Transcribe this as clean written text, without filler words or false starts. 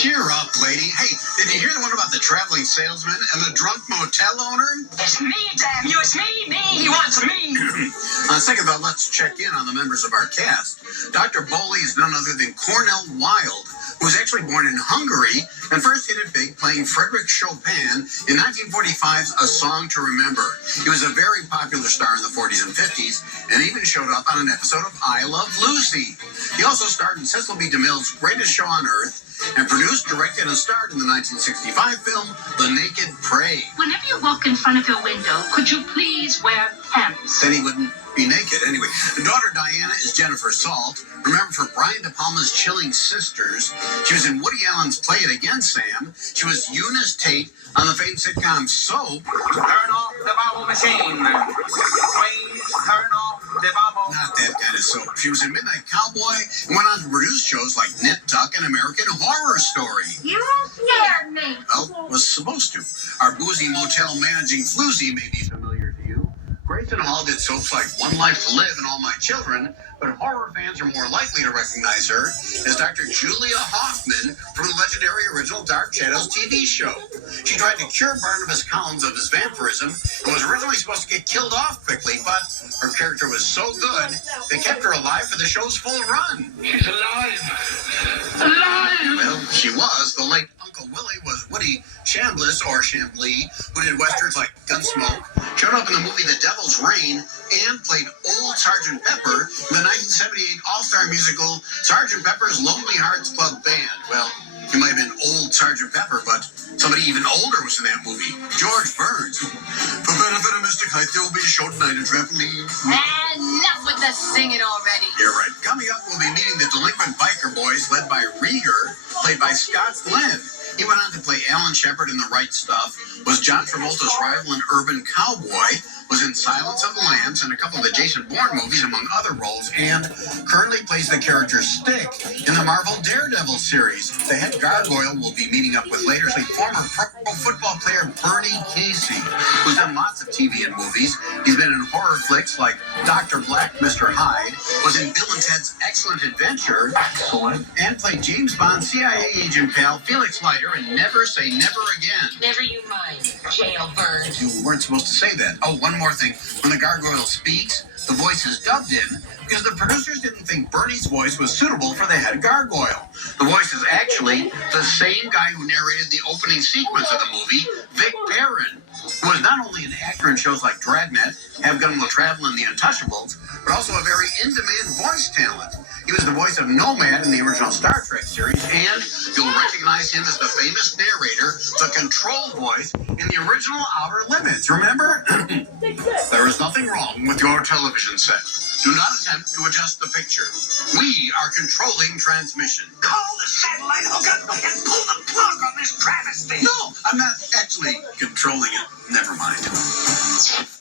Cheer up, lady. Hey, did you hear the one about the traveling salesman and the drunk motel owner? It's me, damn you. It's me. He wants me. On second thought, let's check in on the members of our cast. Dr. Bowley is none other than Cornel Wilde, who was actually born in Hungary and first hit it big playing Frédéric Chopin in 1945's A Song to Remember. He was a very popular star in the 40s and 50s and even showed up on an episode of I Love Lucy. He also starred in Cecil B. DeMille's Greatest Show on Earth and produced, directed, and starred in the 1965 film The Naked Prey. Whenever you walk in front of your window, could you please wear pants? Then he wouldn't be naked. Anyway, the daughter Diana is Jennifer Salt, remembered for Brian De Palma's Chilling Sisters. She was in Woody Allen's Play It Again, Sam. She was Eunice Tate on the famed sitcom Soap. Turn off the bubble machine. Please turn off the bubble. Not that kind of soap. She was in Midnight Cowboy and went on to produce shows like Nip Tuck and American Horror Story. You scared me. Well, was supposed to. Our boozy motel managing floozy may be familiar to you. Grayson Hall did soaps like One Life to Live and All My Children, but horror fans are more likely to recognize her as Dr. Julia Hoffman from the legendary original Dark Shadows TV show. She tried to cure Barnabas Collins of his vampirism and was originally supposed to get killed off quickly, but her character was so good, they kept her alive for the show's full run. She's alive. Alive. Well, she was. The late Uncle Willie was Woody Chambliss, or Chambly, who did westerns like Gunsmoke, showed up in the movie The Devil's Reign, and played Old Sergeant Pepper in the 1978 all-star musical Sergeant Pepper's Lonely Hearts Club Band. Well, he might have been Old Sergeant Pepper, but somebody even older was in that movie. George Burns. For benefit of Mystic Heights, there will be a show tonight in Trampoline. Enough with the singing already. You're right. Coming up, we'll be meeting the delinquent biker boys led by Rieger, played by Scott Glenn. He went on to play Alan Shepard in The Right Stuff, was John Travolta's rival in Urban Cowboy, was in Silence of the Lambs and a couple of the Jason Bourne movies, among other roles, and currently plays the character Stick in the Marvel Daredevil series. The head gargoyle will be meeting up with later former pro football player Bernie Casey, who's done lots of TV and movies. He's been in horror flicks like Dr. Black, Mr. Hyde, was in Bill and Ted's Excellent Adventure, and played James Bond CIA agent pal Felix Leiter in Never Say Never Again. Never you mind, jailbird. You weren't supposed to say that. Oh, one more thing. When the gargoyle speaks, the voice is dubbed in because the producers didn't think Bernie's voice was suitable for the head gargoyle. The voice is actually the same guy who narrated the opening sequence of the movie, Vic Perrin, who was not only an actor in shows like Dragnet, Have Gun Will Travel, and The Untouchables, but also a very in-demand voice talent. He was the voice of Nomad in the original Star Trek series, and you'll recognize him as the famous narrator, the control voice in the original Outer Limits. Remember? There is nothing wrong with your television set. Do not attempt to adjust the picture. We are controlling transmission. Call the satellite hooker and pull the plug on this travesty. No, I'm not actually controlling it. Never mind.